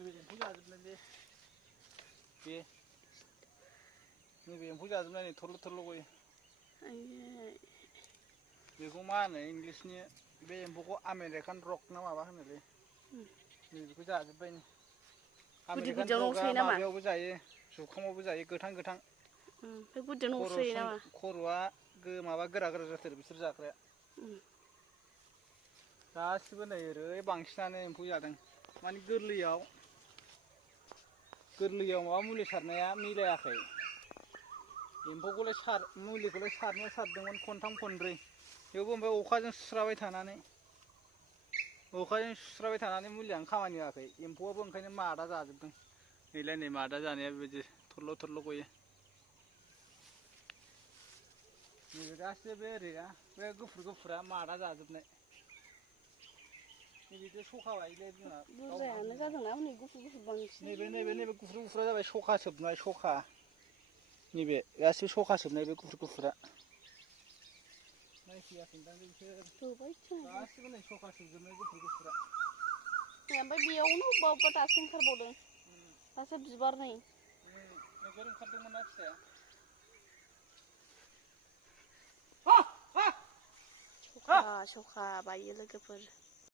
नैबे एम्फौ जाजोबनायलै बे नैबे एम्फौ जाजोबनाय नै थरल' थरल' गयो। बेखौ मा होनो इंलिसनि बे एम्फौखौ आमेरिकान रक ना माबा होनोलै नैबेखौ जाजोब्बाय नै गुदि आमेरिकान गुदियावनो रकआ सोयो नामा? माबायावबो जायो जुखामावबो जायो गोथां गोथां ओमफ्राय गुदियावनो सोयो नामा? खर'आ माबा गोरा गोरा जाथारो बिसोर जाग्राया गासिबो नै ओरै बांसिनानो एम्फौ जादों माने गोरलैयाव माबा मुलि सारनाया मिलायाखै एम्फौखौलाय मुलिखौलाय सारनाया सारदोंमोन खनथाम खनब्रै थेवबो ओमफ्राय अखाजों सुस्राबाय थानानै मुलियानो खामानि होआखै एम्फौआबो ओंखायनो मादा जाजोबदों नैलाय नै मादा जानाया बेबायदि थरल' थरल' गयो। नैबे गासिबो बे ओरैया बे गुफुर गुफुरा मादा जाजोबनाय नैबेथ' सखा बायलै बिमा बुरजायानो जादोंना हनै गुफुर गुफुर बांसिन नैबे गुफुर गुफुरा जाबाय सखा सोबनाय सखा नैबे गासिबो सखा सोबनाय बे गुफुर गुफुरा नायफैयाखैदां गासिबो नै सखा सोबजोबनाय गुफुर गुफुरा ओमफ्राय बेयावनो अबेबा दासो ओंखारबावदों दासो बिबार नै नोगोर ओंखारदोंमोन ना फिथाइया सखा बायो लोगोफोर